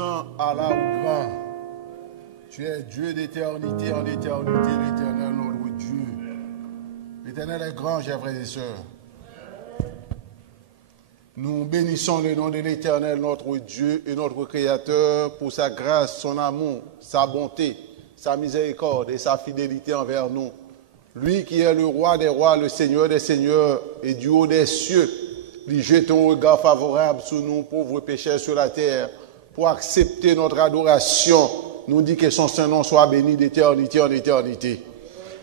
puissant, Allah ou grand. Tu es Dieu d'éternité en éternité, l'Éternel, notre Dieu. L'Éternel est grand, chers frères et sœurs. Nous bénissons le nom de l'Éternel, notre Dieu et notre Créateur, pour sa grâce, son amour, sa bonté, sa miséricorde et sa fidélité envers nous. Lui qui est le roi des rois, le Seigneur des seigneurs et du haut des cieux, lui jette un regard favorable sur nous, pauvres pécheurs sur la terre, pour accepter notre adoration. Nous dit que son Saint-Nom soit béni d'éternité en éternité.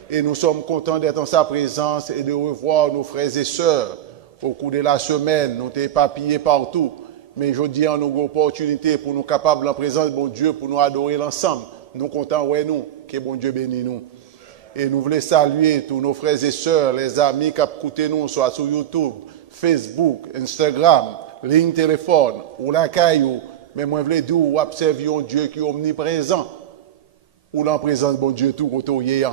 Et nous sommes contents d'être en sa présence et de revoir nos frères et sœurs. Au cours de la semaine, nous sommes éparpillés partout. Mais je dis en nous opportunité pour nous capables en présence de bon Dieu, pour nous adorer l'ensemble. Nous comptons, ouais, nous, que bon Dieu bénisse nous. Et nous voulons saluer tous nos frères et sœurs, les amis qui écoutent nous, soit sur YouTube, Facebook, Instagram, ligne téléphone, ou la caillou. Mais moi, je voulais dire, ou observer un Dieu qui est omniprésent, ou en présence de bon Dieu tout côté.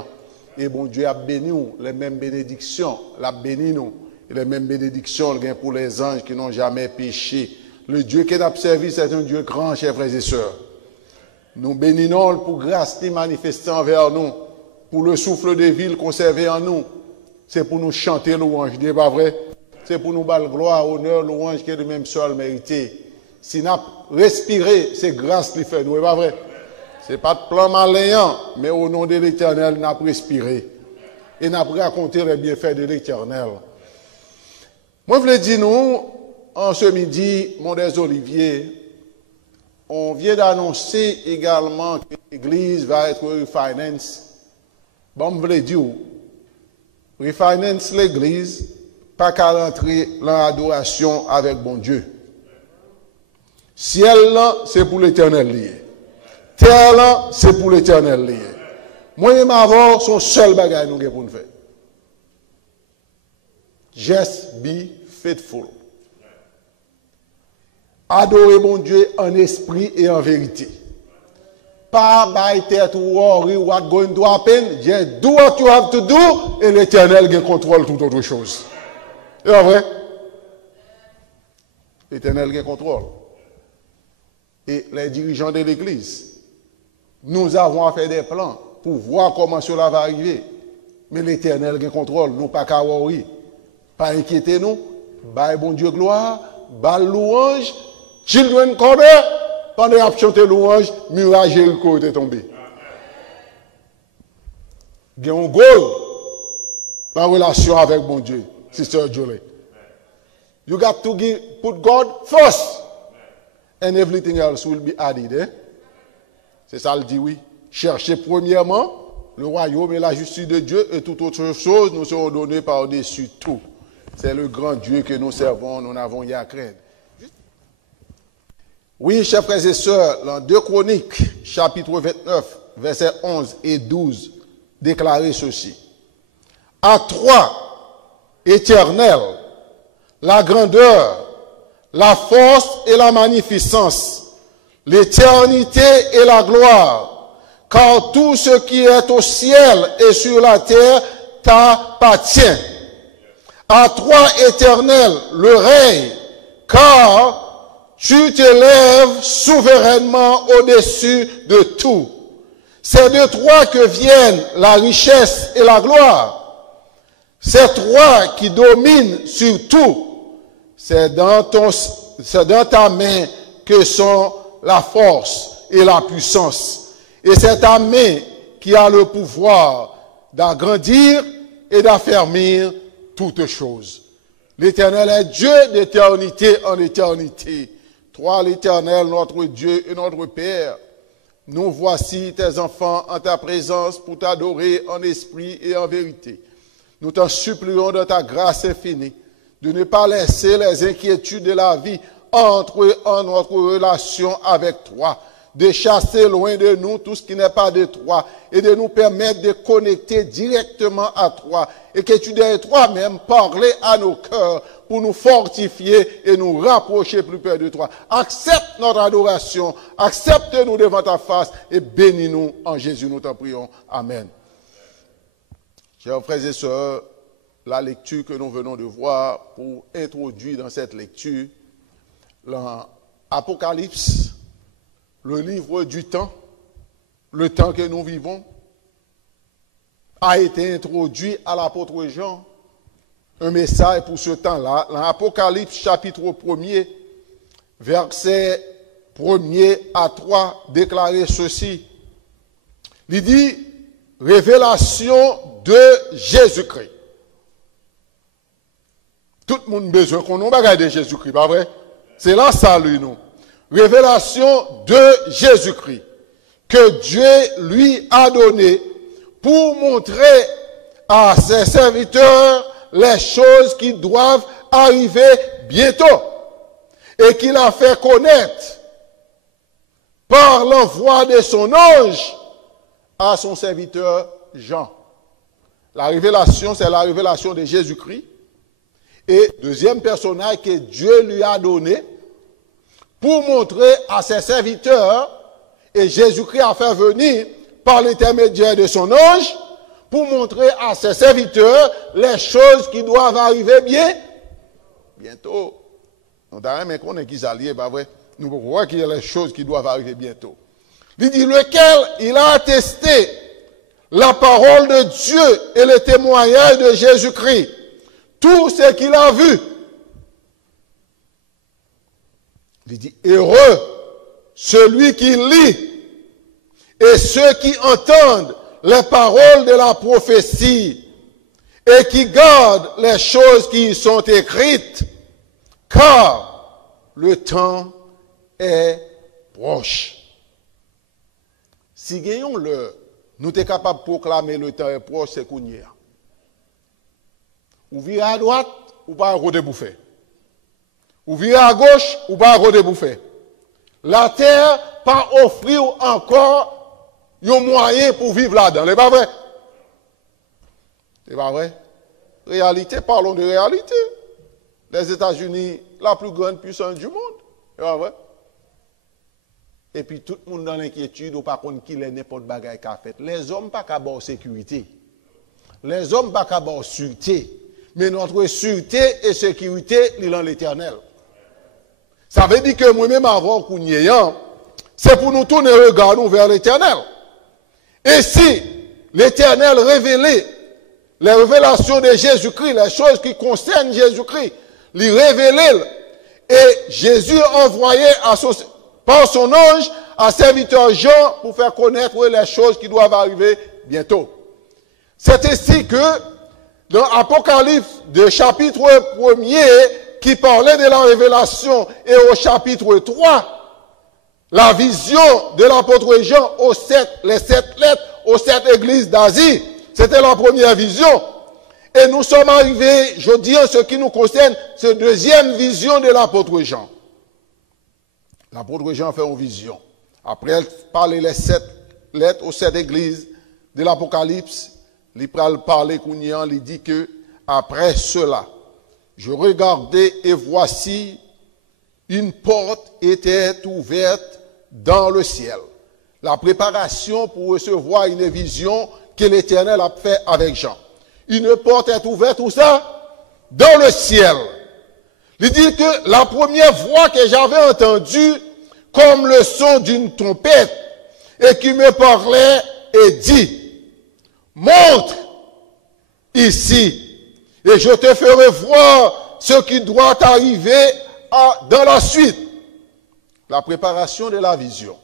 Et bon Dieu a béni nous, les mêmes bénédictions, l'a béni nous, et les mêmes bénédictions pour les anges qui n'ont jamais péché. Le Dieu qui a servi, c'est un Dieu grand, chers frères et sœurs. Nous bénissons pour grâce qui manifeste envers nous, pour le souffle de vie conservé en nous. C'est pour nous chanter louange, n'est pas vrai? C'est pour nous battre gloire, honneur, louange qui est le même seul mérité. Si nous respiré, c'est grâce qui fait nous, n'est pas vrai? Ce n'est pas de plan malin, mais au nom de l'Éternel, nous avons respiré. Et nous avons raconté les bienfaits de l'Éternel. Moi, je voulais dire, nous, en ce midi, mon des Olivier, on vient d'annoncer également que l'Église va être refinance. Bon, je voulais dire, refinance l'Église, pas qu'à rentrer dans l'adoration avec bon Dieu. Ciel, là, c'est pour l'Éternel lié. Terre, là, c'est pour l'Éternel lié. Moi et ma voix, son seul bagage nous pour nous faire. Just be faithful. Adorer mon Dieu en esprit et en vérité. Pas by tête ou worry what going to happen. Just do what you have to do et l'Éternel qui contrôle toute autre chose. C'est vrai? L'Éternel qui contrôle. Et les dirigeants de l'Église, nous avons fait des plans pour voir comment cela va arriver. Mais l'Éternel qui contrôle, nous pas qu'à worry. Pas inquiéter nous. Bye bon Dieu gloire, bal louange, children choir, pendant qu'on chante louange, murage Jéricho est tombé. Il y a un goal en relation avec bon Dieu, Sister Jolie. You got to put God first. And everything else will be added. Eh? C'est ça le dit, oui. Cherchez premièrement le royaume et la justice de Dieu et toute autre chose nous seront données par-dessus tout. C'est le grand Dieu que nous servons, nous n'avons rien à craindre. Oui, chers frères et sœurs, dans 2 Chroniques, chapitre 29, versets 11 et 12, déclarez ceci. À toi, Éternel, la grandeur, la force et la magnificence, l'éternité et la gloire, car tout ce qui est au ciel et sur la terre t'appartient. À toi, Éternel, le règne, car tu t'élèves souverainement au-dessus de tout. C'est de toi que viennent la richesse et la gloire. C'est toi qui domines sur tout. C'est dans ta main que sont la force et la puissance. Et c'est ta main qui a le pouvoir d'agrandir et d'affermir toutes choses. L'Éternel est Dieu d'éternité en éternité. Toi, l'Éternel, notre Dieu et notre Père, nous voici tes enfants en ta présence pour t'adorer en esprit et en vérité. Nous t'en supplions de ta grâce infinie de ne pas laisser les inquiétudes de la vie entrer en notre relation avec toi, de chasser loin de nous tout ce qui n'est pas de toi et de nous permettre de connecter directement à toi et que tu dois toi-même parler à nos cœurs pour nous fortifier et nous rapprocher plus près de toi. Accepte notre adoration, accepte-nous devant ta face et bénis-nous en Jésus, nous t'en prions. Amen. Chers frères et sœurs, la lecture que nous venons de voir pour introduire dans cette lecture l'Apocalypse, le livre du temps, le temps que nous vivons, a été introduit à l'apôtre Jean un message pour ce temps-là. Dans l'Apocalypse chapitre 1er, verset 1er à 3, déclarer ceci. Il dit, révélation de Jésus-Christ. Tout le monde a besoin qu'on nous regarde de Jésus-Christ, pas vrai? C'est là salut nous. Révélation de Jésus-Christ que Dieu lui a donné pour montrer à ses serviteurs les choses qui doivent arriver bientôt et qu'il a fait connaître par l'envoi de son ange à son serviteur Jean. La révélation, c'est la révélation de Jésus-Christ. Et deuxième personnage que Dieu lui a donné pour montrer à ses serviteurs, et Jésus-Christ a fait venir par l'intermédiaire de son ange, pour montrer à ses serviteurs les choses qui doivent arriver bientôt. On a même qu'on est qui s'allie, pas vrai? Nous voyons qu'il y a les choses qui doivent arriver bientôt. Il dit, lequel il a attesté la parole de Dieu et le témoignage de Jésus-Christ. Tout ce qu'il a vu. Il dit, heureux celui qui lit et ceux qui entendent les paroles de la prophétie et qui gardent les choses qui y sont écrites, car le temps est proche. Si gagnons l'heure, nous sommes capables de proclamer le temps est proche, c'est qu'on y est. Ou virez à droite, ou pas à côté bouffer. Ou virez à gauche, ou pas à côté bouffer. La terre pas offrir encore un moyen pour vivre là-dedans. C'est pas vrai? C'est pas vrai? Réalité, parlons de réalité. Les États-Unis, la plus grande puissance du monde. C'est pas vrai? Et puis tout le monde dans l'inquiétude, ou par contre, qu'il ait n'importe bagaille qu'a fait. Les hommes pas qu'à bord sécurité. Les hommes pas qu'à bord sûreté. Mais notre sûreté et sécurité, il est dans l'éternel. Ça veut dire que moi-même avant qu'on y ait, c'est pour nous tourner le regard vers l'éternel. Et si l'éternel révélait les révélations de Jésus-Christ, les choses qui concernent Jésus-Christ, les révélait, et Jésus envoyait par son ange à serviteur Jean pour faire connaître les choses qui doivent arriver bientôt. C'est ainsi que dans l'Apocalypse de chapitre 1er, qui parlait de la révélation, et au chapitre 3, la vision de l'apôtre Jean les 7 lettres aux 7 églises d'Asie, c'était la première vision. Et nous sommes arrivés, je dis en ce qui nous concerne, cette deuxième vision de l'apôtre Jean. L'apôtre Jean fait une vision. Après parler les 7 lettres aux 7 églises de l'Apocalypse, il parle Kounian, il dit que après cela, je regardais et voici une porte était ouverte dans le ciel. La préparation pour recevoir une vision que l'Éternel a fait avec Jean. Une porte est ouverte, où ça? Dans le ciel. Il dit que la première voix que j'avais entendue, comme le son d'une trompette, et qui me parlait et dit, montre ici, et je te ferai voir ce qui doit arriver dans la suite. La préparation de la vision.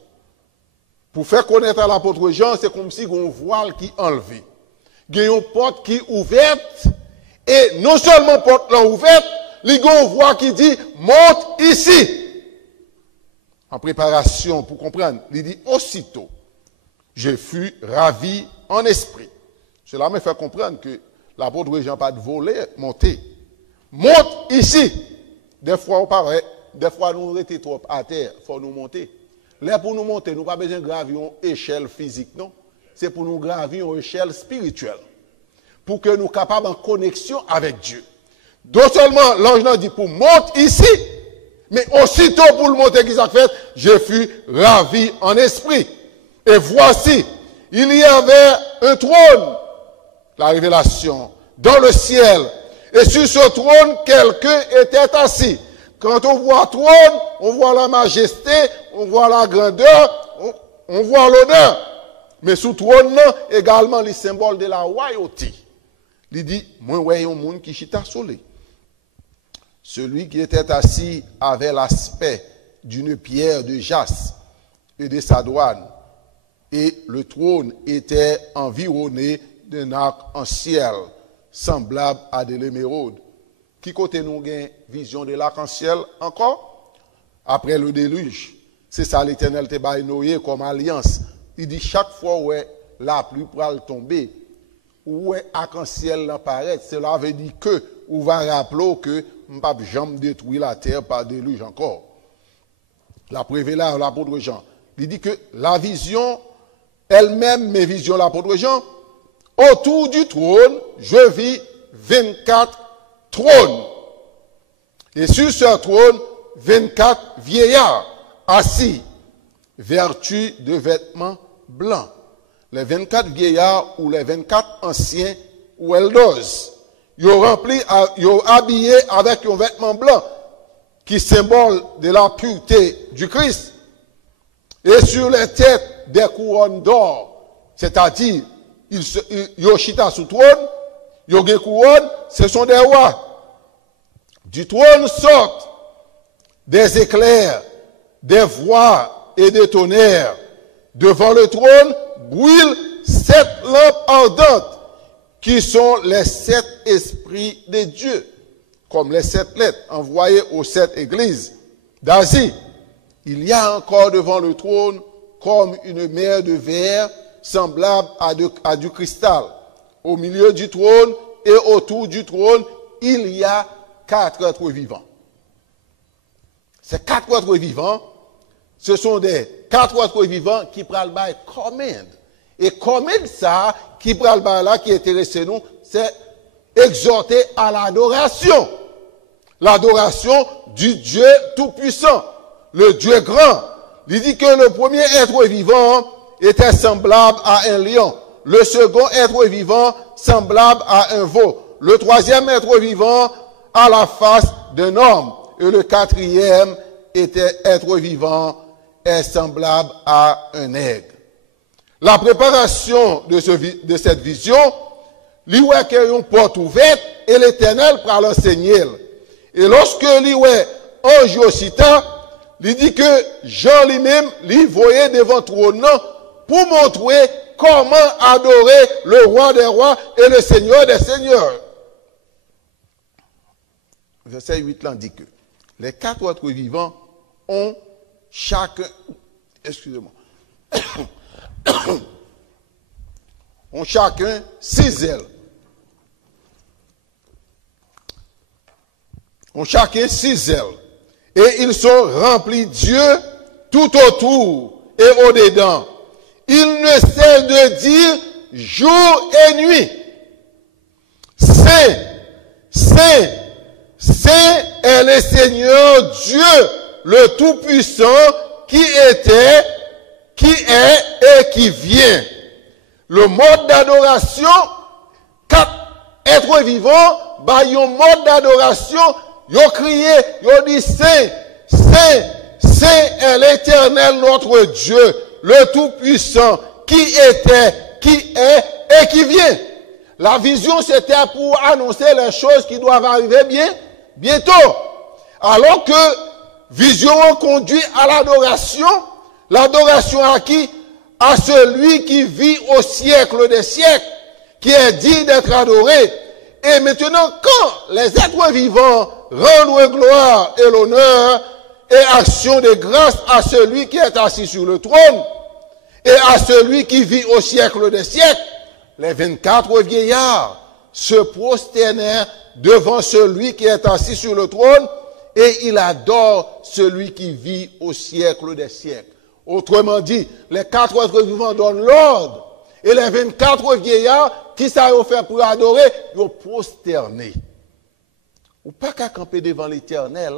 Pour faire connaître à l'apôtre Jean, c'est comme si on voile qui enlevé. Il y a une porte qui est ouverte, et non seulement porte là ouverte, il y a une voix qui dit, monte ici. En préparation, pour comprendre, il dit, aussitôt, je fus ravi en esprit. Cela me fait comprendre que l'apôtre Jean pas de voler, monter. Monte ici. Des fois, on paraît, des fois, nous restons trop à terre, il faut nous monter. Là, pour nous monter, nous n'avons pas besoin de gravir une échelle physique, non. C'est pour nous gravir une échelle spirituelle. Pour que nous soyons capables en connexion avec Dieu. Non seulement, l'ange nous dit pour monter ici, mais aussitôt pour le monter qui s'est fait, je fus ravi en esprit. Et voici, il y avait un trône, la révélation, dans le ciel. Et sur ce trône, quelqu'un était assis, Quand on voit trône, on voit la majesté, on voit la grandeur, on voit l'honneur. Mais sous trône, également, le symbole de la royauté. Il dit, moi, ouais, un monde qui chita solé. Celui qui était assis avait l'aspect d'une pierre de jaspe et de sadoine. Et le trône était environné d'un arc en ciel, semblable à de l'émeraude. Qui côté nous gagne vision de l'arc-en-ciel encore? Après le déluge. C'est ça l'Éternel te baille Noé comme alliance. Il dit chaque fois où la pluie pourra tomber, où arc-en-ciel apparaît, cela veut dire que, on va rappeler que on ne peut jamais détruire la terre par déluge encore. La prévélard, l'apôtre Jean, il dit que la vision, elle-même, mes visions, l'apôtre Jean, autour du trône, je vis 24 trônes. Et sur ce trône, 24 vieillards assis, vertus de vêtements blancs. Les 24 vieillards ou les 24 anciens ou elders, ils ont rempli, ils ont habillé avec un vêtement blanc qui symbole de la pureté du Christ. Et sur les têtes des couronnes d'or, c'est-à-dire, ils ont chita sous trône, ils ont des couronnes, ce sont des rois. Du trône sortent des éclairs, des voix et des tonnerres. Devant le trône brûlent 7 lampes ardentes qui sont les 7 esprits de Dieu, comme les 7 lettres envoyées aux 7 églises d'Asie. Il y a encore devant le trône comme une mer de verre semblable à du cristal. Au milieu du trône et autour du trône, il y a 4 êtres vivants. Ces 4 êtres vivants, ce sont des 4 êtres vivants qui prennent le commande. Et commande ça, qui prend le là, qui intéresse nous, c'est exhorter à l'adoration. L'adoration du Dieu Tout-Puissant, le Dieu grand. Il dit que le premier être vivant était semblable à un lion. Le second être vivant semblable à un veau. Le troisième être vivant à la face d'un homme. Et le quatrième être vivant est semblable à un aigle. La préparation de cette vision, lui voit qu'il y a une porte ouverte et l'Éternel prend l'enseigner. Et lorsque lui voit ange Yosita, il dit que Jean lui-même lui voyait devant le trône pour montrer comment adorer le roi des rois et le seigneur des seigneurs. Verset 8 là dit que les 4 êtres vivants ont chacun, excusez-moi, ont chacun 6 ailes. Ont chacun 6 ailes. Et ils sont remplis Dieu tout autour et au-dedans. Ils ne cessent de dire jour et nuit. Saint, Saint, Saint est le Seigneur Dieu, le Tout-Puissant, qui était, qui est et qui vient. Le mode d'adoration, 4 êtres vivants, bah, y a un mode d'adoration, ils ont crié, ils ont dit Saint, Saint, Saint est l'Éternel notre Dieu, le Tout-Puissant, qui était, qui est et qui vient. La vision, c'était pour annoncer les choses qui doivent arriver bientôt. Alors que vision conduit à l'adoration, l'adoration à qui? À celui qui vit au siècle des siècles, qui est digne d'être adoré. Et maintenant, quand les êtres vivants rendent gloire et l'honneur et action de grâce à celui qui est assis sur le trône et à celui qui vit au siècle des siècles, les 24 vieillards se prosternèrent devant celui qui est assis sur le trône et il adore celui qui vit au siècle des siècles. Autrement dit, les 4 êtres vivants donnent l'ordre et les 24 vieillards qui savent faire pour adorer, ils ont prosterné. Ou pas qu'à camper devant l'Éternel,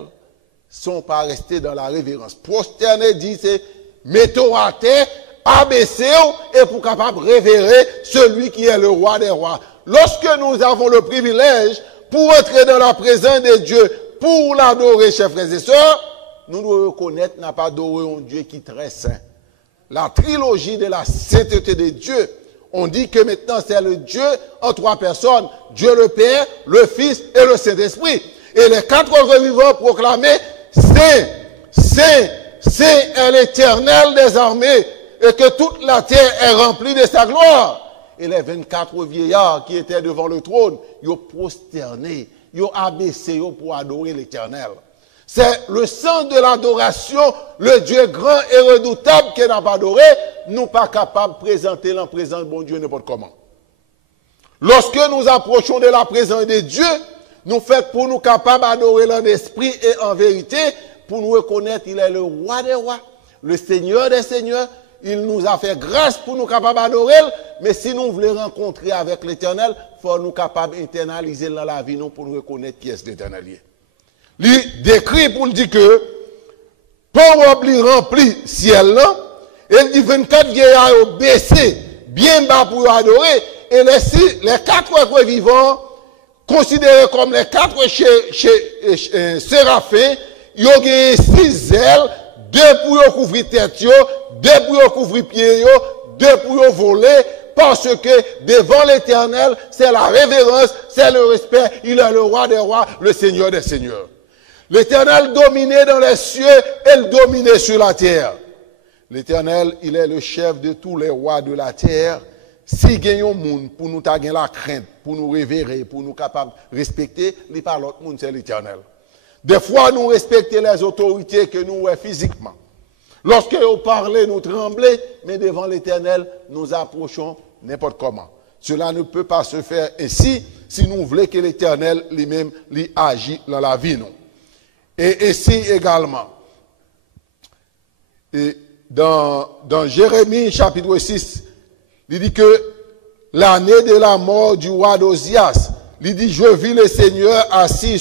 sont pas restés dans la révérence. Prosterner dit c'est mettons à terre, abaisser et pour capable révérer celui qui est le roi des rois. Lorsque nous avons le privilège pour entrer dans la présence de Dieu, pour l'adorer, chers frères et sœurs, nous devons reconnaître n'a pas adoré un Dieu qui est très saint. La trilogie de la sainteté de Dieu, on dit que maintenant c'est le Dieu en trois personnes, Dieu le Père, le Fils et le Saint-Esprit. Et les quatre autres vivants proclamaient, Saint, Saint, Saint est l'Éternel des armées, et que toute la terre est remplie de sa gloire. Et les 24 vieillards qui étaient devant le trône, ils ont prosterné, ils ont abaissé pour adorer l'Éternel. C'est le sens de l'adoration, le Dieu grand et redoutable qui n'a pas adoré, nous pas capables de présenter la présence de bon Dieu n'importe comment. Lorsque nous approchons de la présence de Dieu, nous faisons pour nous capables d'adorer en esprit et en vérité, pour nous reconnaître qu'il est le roi des rois, le Seigneur des seigneurs. Il nous a fait grâce pour nous capables d'adorer, mais si nous voulons rencontrer avec l'Éternel, il faut nous capables d'internaliser dans la vie nous pour nous reconnaître qui est l'Éternel. Il décrit pour dire que pour rempli ciel là, et il dit 24 vieillards ont baissé bien bas pour adorer, et les quatre êtres vivants, considérés comme les quatre séraphins, ils ont gagné 6 ailes, 2 pour couvrir tête, 2 pour couvrir pied, 2 pour voler, parce que devant l'Éternel, c'est la révérence, c'est le respect, il est le roi des rois, le Seigneur des seigneurs. L'Éternel dominait dans les cieux et il dominait sur la terre. L'Éternel, il est le chef de tous les rois de la terre. Si gagnons monde pour nous taguer la crainte, pour nous révérer, pour nous capables de respecter, il pas l'autre monde, c'est l'Éternel. Des fois, nous respectons les autorités que nous voyons physiquement. Lorsque nous parlons, nous tremblons, mais devant l'Éternel, nous approchons n'importe comment. Cela ne peut pas se faire ainsi si nous voulons que l'Éternel lui-même agisse dans la vie. Nous. Et ici également, et dans Jérémie chapitre 6, il dit que l'année de la mort du roi d'Ozias, il dit, je vis le Seigneur assis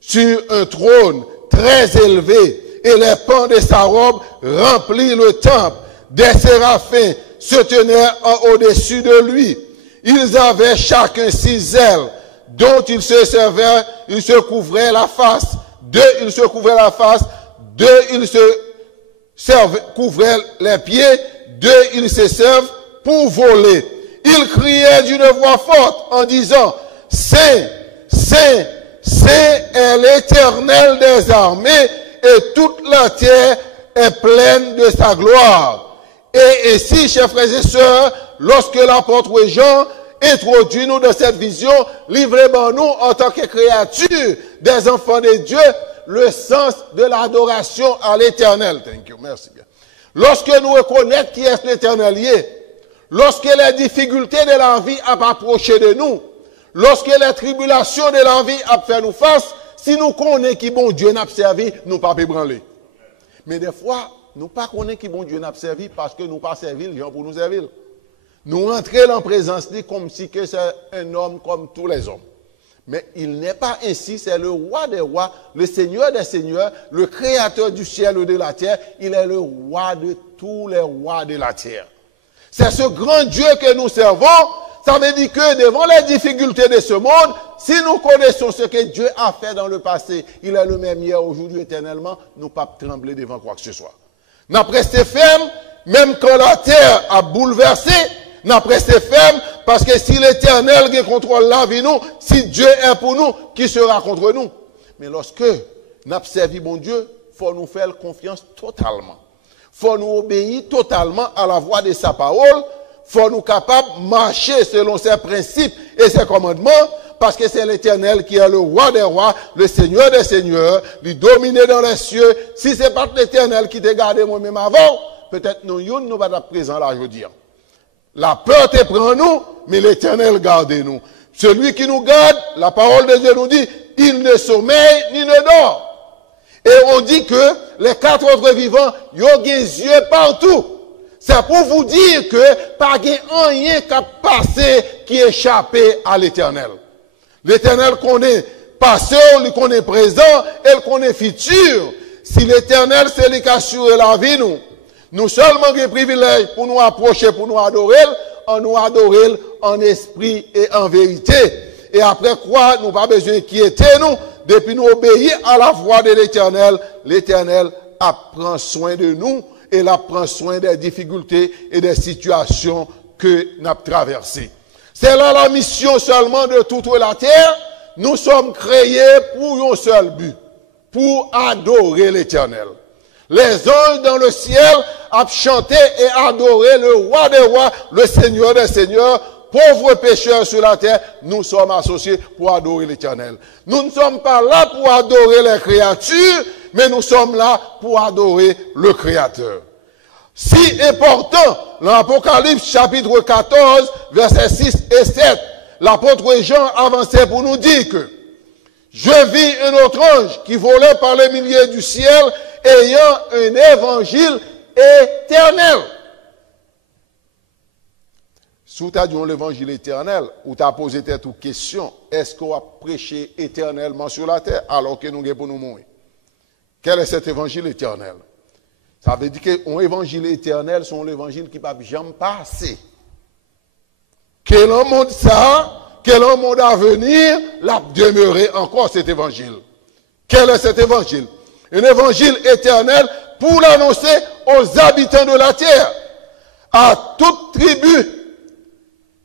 sur un trône très élevé, et les pans de sa robe remplissent le temple. Des séraphins se tenaient au-dessus de lui. Ils avaient chacun 6 ailes, dont ils se servaient, ils se couvraient la face. 2, ils se couvraient la face. 2, ils se couvraient les pieds. 2, ils se servent pour voler. Ils criaient d'une voix forte en disant, Saint, Saint, Saint est l'Éternel des armées, et toute la terre est pleine de sa gloire. Et ici, chers frères et sœurs, lorsque l'apôtre Jean introduit nous dans cette vision, livrez-nous en tant que créatures des enfants de Dieu, le sens de l'adoration à l'Éternel. Thank you, merci bien. Lorsque nous reconnaissons qui est l'Éternel, lorsque les difficultés de la vie approché de nous, lorsque les tribulations de la vie a fait nous face, si nous connaissons qui bon Dieu n'a servi, nous ne pouvons pas branler. Mais des fois, nous ne connaissons pas qui bon Dieu n'a servi parce que nous ne pas servi les gens pour nous servir. Nous rentrons en présence de lui comme si c'est un homme comme tous les hommes. Mais il n'est pas ainsi, c'est le roi des rois, le Seigneur des seigneurs, le créateur du ciel et de la terre. Il est le roi de tous les rois de la terre. C'est ce grand Dieu que nous servons. Ça veut dire que devant les difficultés de ce monde, si nous connaissons ce que Dieu a fait dans le passé, il est le même hier, aujourd'hui, éternellement, nous ne pouvons pas trembler devant quoi que ce soit. Nous restons fermes, même quand la terre a bouleversé, nous restons fermes, parce que si l'Éternel qui contrôle la vie, nous, si Dieu est pour nous, qui sera contre nous? Mais lorsque nous avons servi bon Dieu, il faut nous faire confiance totalement. Il faut nous obéir totalement à la voix de sa parole. Il faut nous capables de marcher selon ses principes et ses commandements, parce que c'est l'Éternel qui est le roi des rois, le Seigneur des seigneurs, lui dominer dans les cieux. Si ce n'est pas l'Éternel qui t'a gardé moi-même avant, peut-être nous ne pas être présents là, je dis. La peur te prend nous, mais l'Éternel garde nous. Celui qui nous garde, la parole de Dieu nous dit, il ne sommeille ni ne dort. Et on dit que les 4 autres vivants, ils ont des yeux partout. C'est pour vous dire que pas rien qui a passé qui échappé à l'Éternel. L'Éternel connaît passé, il connaît présent, il connaît futur. Si l'Éternel c'est lui qui assure la vie, nous seulement avons le privilège pour nous approcher, pour nous adorer en esprit et en vérité. Et après quoi, nous n'avons pas besoin d'inquiéter nous, depuis nous obéir à la voix de l'Éternel, l'Éternel prend soin de nous et il prend soin des difficultés et des situations que nous avons traversées. C'est là la mission seulement de toute la terre. Nous sommes créés pour un seul but, pour adorer l'Éternel. Les anges dans le ciel ont chanté et adoré le roi des rois, le Seigneur des seigneurs. Pauvres pécheurs sur la terre, nous sommes associés pour adorer l'Éternel. Nous ne sommes pas là pour adorer les créatures, mais nous sommes là pour adorer le Créateur. Si important, dans l'Apocalypse chapitre 14, versets 6 et 7, l'apôtre Jean avançait pour nous dire que je vis un autre ange qui volait par les milliers du ciel, ayant un évangile éternel. Si tu as dit l'évangile éternel, ou tu as posé toute question, est-ce qu'on va prêcher éternellement sur la terre alors que nous sommes pour nous mourir? Quel est cet évangile éternel? Ça veut dire qu'un évangile éternel, c'est un évangile qui ne va jamais passer. Quel monde ça, quel monde à venir, l'a demeurer encore cet évangile. Quel est cet évangile? Un évangile éternel pour l'annoncer aux habitants de la terre, à toute tribu,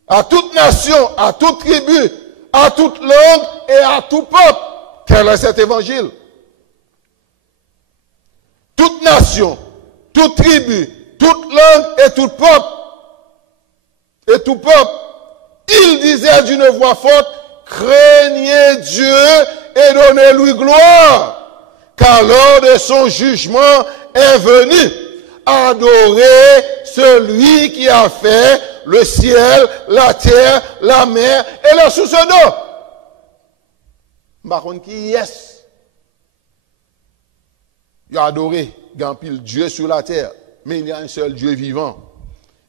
à toute nation, à toute tribu, à toute langue et à tout peuple. Quel est cet évangile? Toute nation, toute tribu, toute langue et tout peuple. Et tout peuple. Il disait d'une voix forte, craignez Dieu et donnez-lui gloire, car l'heure de son jugement est venue. Adorez celui qui a fait le ciel, la terre, la mer et la source d'eau. Par contre, qui est? Il a adoré, il y a un pile Dieu sur la terre, mais il y a un seul Dieu vivant.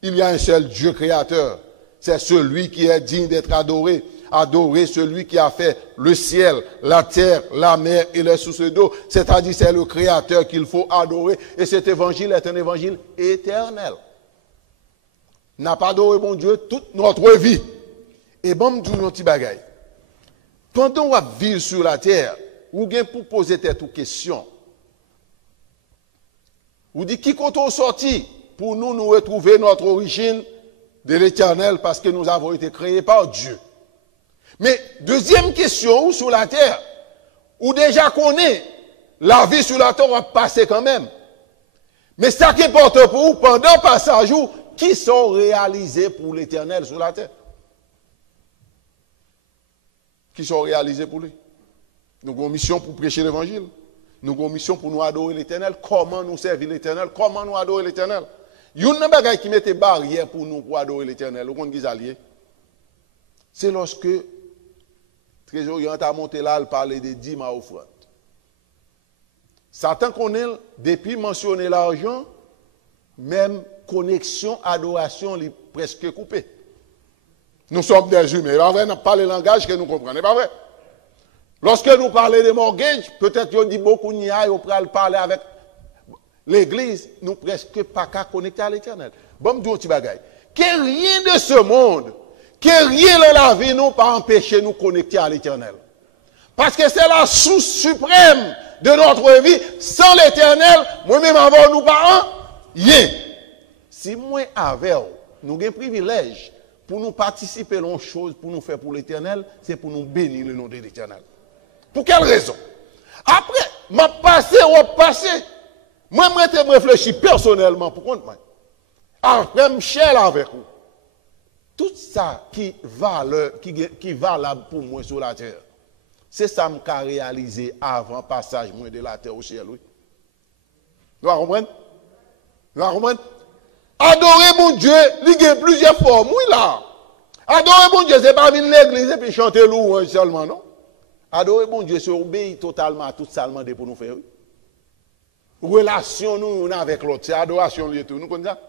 Il y a un seul Dieu créateur. C'est celui qui est digne d'être adoré. Adorer celui qui a fait le ciel, la terre, la mer et les sources d'eau. C'est-à-dire c'est le créateur qu'il faut adorer. Et cet évangile est un évangile éternel. N'a pas adoré mon Dieu toute notre vie. Et bon, nous disons un petit bagaille. Pendant qu'on va vivre sur la terre, ou bien pour poser toute question, vous dites qui compte on sorti pour nous retrouver notre origine de l'Éternel parce que nous avons été créés par Dieu. Mais deuxième question, sur la terre, ou déjà connaît la vie sur la terre va passer quand même. Mais ça qui importe pour vous, pendant le passage, qui sont réalisés pour l'Éternel sur la terre? Qui sont réalisés pour lui? Nous avons une mission pour prêcher l'évangile. Nous avons une mission pour nous adorer l'Éternel. Comment nous servir l'Éternel? Comment nous adorer l'Éternel? Il y a une chose qui mettait barrière pour nous pour adorer l'Éternel. Vous comprenez? C'est lorsque le trésorier a monté là, il parlait de 10 ma offrande. Satan connaît, depuis mentionner l'argent, même connexion, adoration, il est presque coupé. Nous sommes des humains. En vrai, nous parlons le langage que nous comprenons. Pas vrai? Lorsque nous parlons de mortgage, peut-être qu'on dit beaucoup de niais, on peut parler avec l'église, nous presque pas qu'à connecter à l'Éternel. Bon, me dis un petit bagaille. Que rien de ce monde, que rien de la vie nous pas empêcher nous connecter à l'Éternel. Parce que c'est la source suprême de notre vie. Sans l'Éternel, moi-même avant nous pas rien. Si moi avec nous avons un privilège pour nous participer à une chose, pour nous faire pour l'Éternel, c'est pour nous bénir le nom de l'Éternel. Pour quelle raison? Après, m'a passé ou passé. Moi, je me réfléchis personnellement pour compte moi. Après, je suis avec vous. Tout ça qui est valable pour moi sur la terre, c'est ça que je réalisé avant le passage de la terre au ciel. Oui. Vous comprenez? Vous comprenez? Adorer mon Dieu, il y a plusieurs formes. Oui, là. Adorer mon Dieu, ce n'est pas venir à l'église et puis chanter louange seulement, non? Adorer mon Dieu, c'est obéir totalement à tout ça pour nous faire. Oui. Relation nous avec l'autre, c'est adoration liée tout. Nous connaissons ça?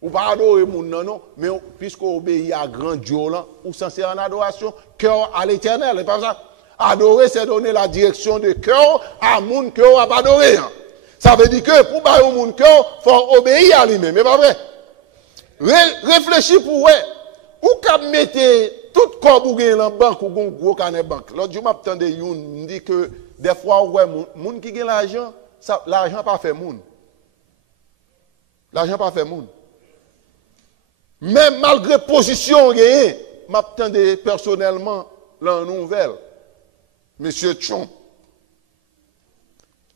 Ou pas adorer mon non, mais puisqu'on obéit à grand Dieu là, ou censé en adoration, cœur à l'Éternel, c'est pas ça? Adorer, c'est donner la direction de cœur à mon cœur à pas adorer. Hein. Ça veut dire que pour bailler mon cœur, il faut obéir à lui-même, mais pas vrai. Réfléchis pour ouais. Ou qu'à mettre tout Tout corps ou gagne la banque ou gon gros canet banque. L'autre jour m'attendais yon dit que des fois ouais moun qui gagne l'argent, ça l'argent pas fait moun. L'argent pas fait moun. Même malgré position gagne, m'attendais personnellement la nouvelle. Monsieur Trump,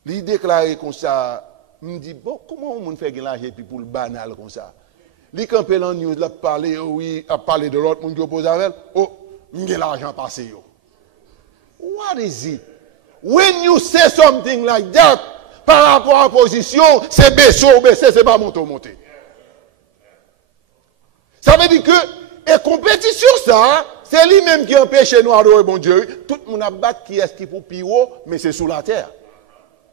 il déclaré comme ça, me dit bon comment on fait gagner l'argent puis pour le banal comme ça. Il campé dans news là parler oui, a parler de l'autre monde qui oppose avec oh, m'gagne l'argent passé yo. What is it? When you say something like that par rapport à la position, c'est baisser, c'est pas monter. Ça veut dire que, et compétition ça, c'est lui-même qui empêche nous d'adorer bon Dieu. Tout le monde a battu qui est-ce qui pour plus haut, mais c'est sous la terre.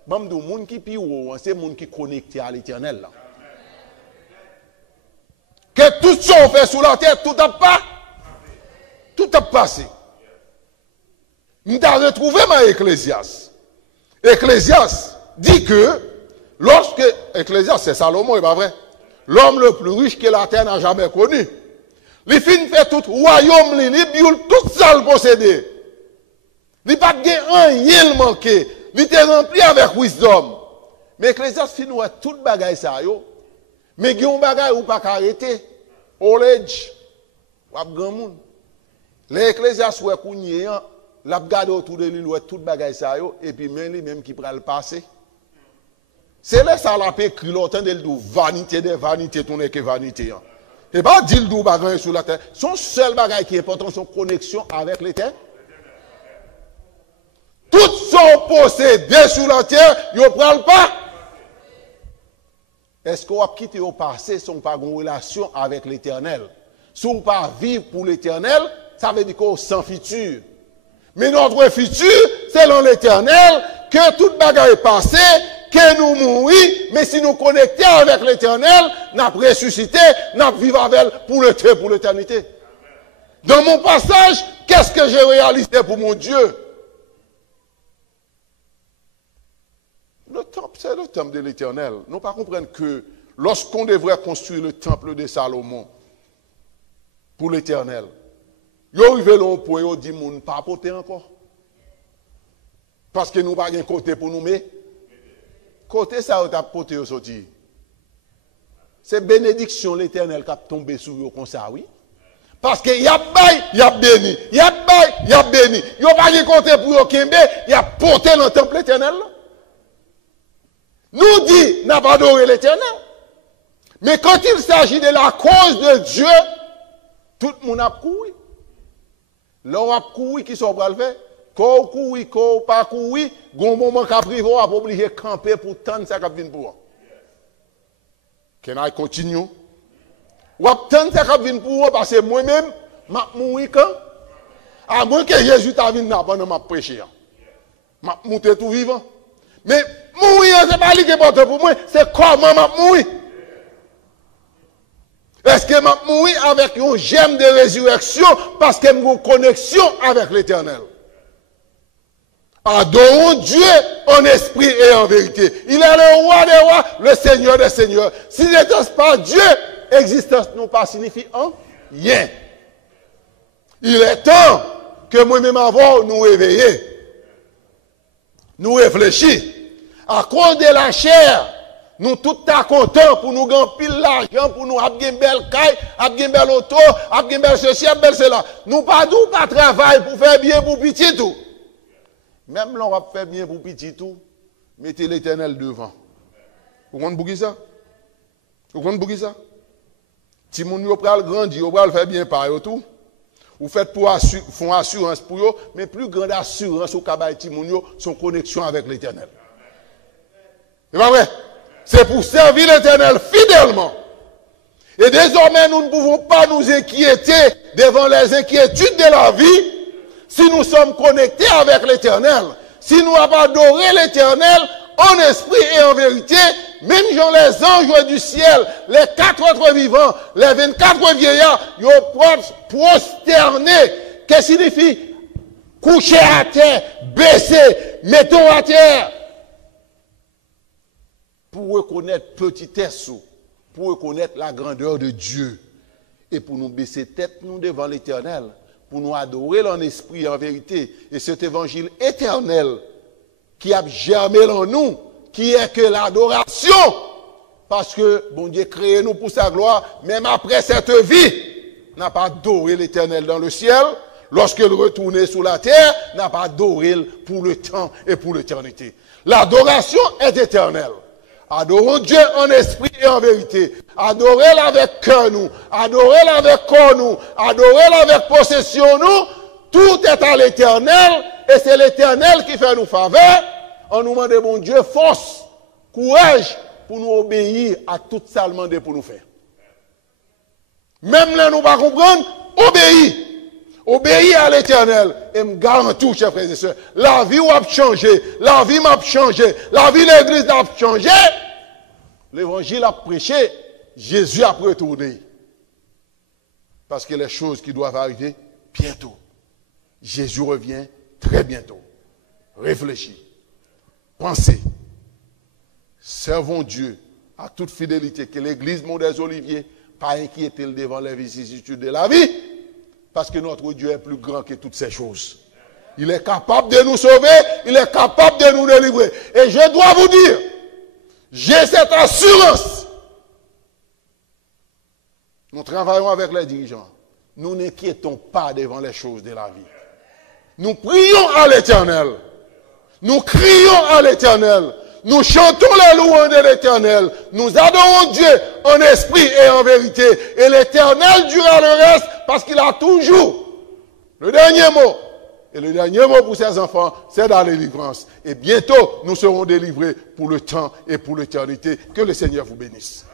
Même le monde qui plus haut, c'est le monde qui est connecté à l'éternel. Là. Que tout ça on fait sous la terre, tout a passé. Nous avons retrouvé ma Ecclésiaste. Ecclésiaste dit que, lorsque, Ecclésiaste c'est Salomon, c'est pas vrai? L'homme le plus riche que la terre n'a jamais connu. Il finit fait tout royaume, il bioule tout ça le possédé. Il n'a pas rien manqué. Il était rempli avec wisdom. Mais Ecclésiaste finit tout le bagage ça yo. Mais il y a un bagage ou pas arrêter. Old age. Ou a grand monde. L'Ecclésiaste ouais kounye l'a regardé autour de lui tout le bagage ça yo et puis même lui même qui prend le passé. C'est là ça l'a écrit l'autant de vanité des vanités tourner que vanité. Et pas dire le bagage sur la terre. Son seul bagage qui est important son connexion avec l'éternel. Tout son possédé sur la terre, il ne prend pas. Est-ce qu'on va quitter au passé si on n'a pas une relation avec l'éternel? Si on ne pas vivre pour l'éternel, ça veut dire qu'on sans futur. Mais notre futur, c'est dans l'éternel que toute bagage est passé, que nous mourons, mais si nous connectons avec l'éternel, nous avons ressuscité, nous vivons avec pour l'éternité. Dans mon passage, qu'est-ce que j'ai réalisé pour mon Dieu? Le temple, c'est le temple de l'éternel. Nous ne pas comprendre que lorsqu'on devrait construire le temple de Salomon pour l'éternel, il y a arrivé là pour eux dire nous ne pas apporter encore. Parce que nous n'avons pas un côté pour nous mettre. Côté ça, on a porté au sorti. C'est bénédiction l'éternel qui a tombé sur eux comme ça, oui. Parce que y a bail, y a béni. Y a bail, y a béni. Il n'y a pas de côté pour eux qui y a porté dans le temple éternel. Nous dit, n'a pas adoré l'éternel. Mais quand il s'agit de la cause de Dieu, tout le monde a couru. L'on a couru qui sont pas le faire. Quand couru, quand pas couru, gon moment qu'a privé, on a obligé de camper pour tendre ça qu'a vinn pour. Can I continue? Ou a tendre ça qu'a vinn pour parce que moi-même, m'a mouri quand? À moins que Jésus t'a vinn pendant m'a prêché. M'a monté tout vivant. Mais mourir, ce n'est pas lui qui porte pour moi, c'est comment je mourir. Est-ce que je mourir avec un gemme de résurrection parce que j'ai une connexion avec l'éternel? Adorons Dieu en esprit et en vérité. Il est le roi des rois, le Seigneur des seigneurs. S'il n'était pas Dieu, existence non pas signifie rien. Il est temps que moi-même avant nous réveiller, nous réfléchir. À cause de la chair, nous tout à contents pour nous gagner pile l'argent, pour nous avoir une belle caille, avoir une belle auto, avoir une belle ceci, une belle cela. Nous pas tout pas travail pour faire bien pour petit tout. Même là on va faire bien pour petit tout, mettez l'éternel devant. Vous comprenez ça? Vous comprenez ça? Si mon yo pral grandir, yo pral faire bien par yo tout. Vous faites pour font assurance pour eux, mais plus grande assurance au cabay Timounio, son connexion avec l'éternel. C'est pas vrai? C'est pour servir l'éternel fidèlement. Et désormais, nous ne pouvons pas nous inquiéter devant les inquiétudes de la vie si nous sommes connectés avec l'éternel. Si nous avons adoré l'éternel en esprit et en vérité, même genre les anges du ciel, les 4 êtres vivants, les 24 vieillards, ils ont prosterné. Qu'est-ce que signifie? Coucher à terre, baisser, mettons à terre. Pour reconnaître petitesse, pour reconnaître la grandeur de Dieu. Et pour nous baisser tête nous devant l'éternel, pour nous adorer en esprit et en vérité. Et cet évangile éternel qui a germé en nous, qui est que l'adoration. Parce que bon Dieu créé nous pour sa gloire, même après cette vie, n'a pas adoré l'éternel dans le ciel. Lorsqu'il retournait sur la terre, n'a pas adoré pour le temps et pour l'éternité. L'adoration est éternelle. Adorons Dieu en esprit et en vérité. Adorez-le avec cœur nous. Adorez-le avec corps nous. Adorez-le avec possession nous. Tout est à l'éternel. Et c'est l'éternel qui fait nous faveur. On nous demande, bon Dieu, force, courage pour nous obéir à tout ça demandé pour nous faire. Même là, nous ne pas comprendre, obéir. Obéir à l'éternel. Et me garantis, chers frères et sœurs, la vie a changé. La vie m'a changé. La vie de l'église a changé. L'évangile a prêché. Jésus a retourné. Parce que les choses qui doivent arriver bientôt. Jésus revient très bientôt. Réfléchis. Pensez. Servons Dieu à toute fidélité. Que l'église Mont des Oliviers pas inquiéter devant les vicissitudes de la vie. Parce que notre Dieu est plus grand que toutes ces choses. Il est capable de nous sauver. Il est capable de nous délivrer. Et je dois vous dire, j'ai cette assurance. Nous travaillons avec les dirigeants. Nous n'inquiétons pas devant les choses de la vie. Nous prions à l'Éternel. Nous crions à l'Éternel. Nous chantons les louanges de l'Éternel. Nous adorons Dieu en esprit et en vérité. Et l'Éternel durera le reste parce qu'il a toujours le dernier mot. Et le dernier mot pour ses enfants, c'est la délivrance. Et bientôt, nous serons délivrés pour le temps et pour l'éternité. Que le Seigneur vous bénisse.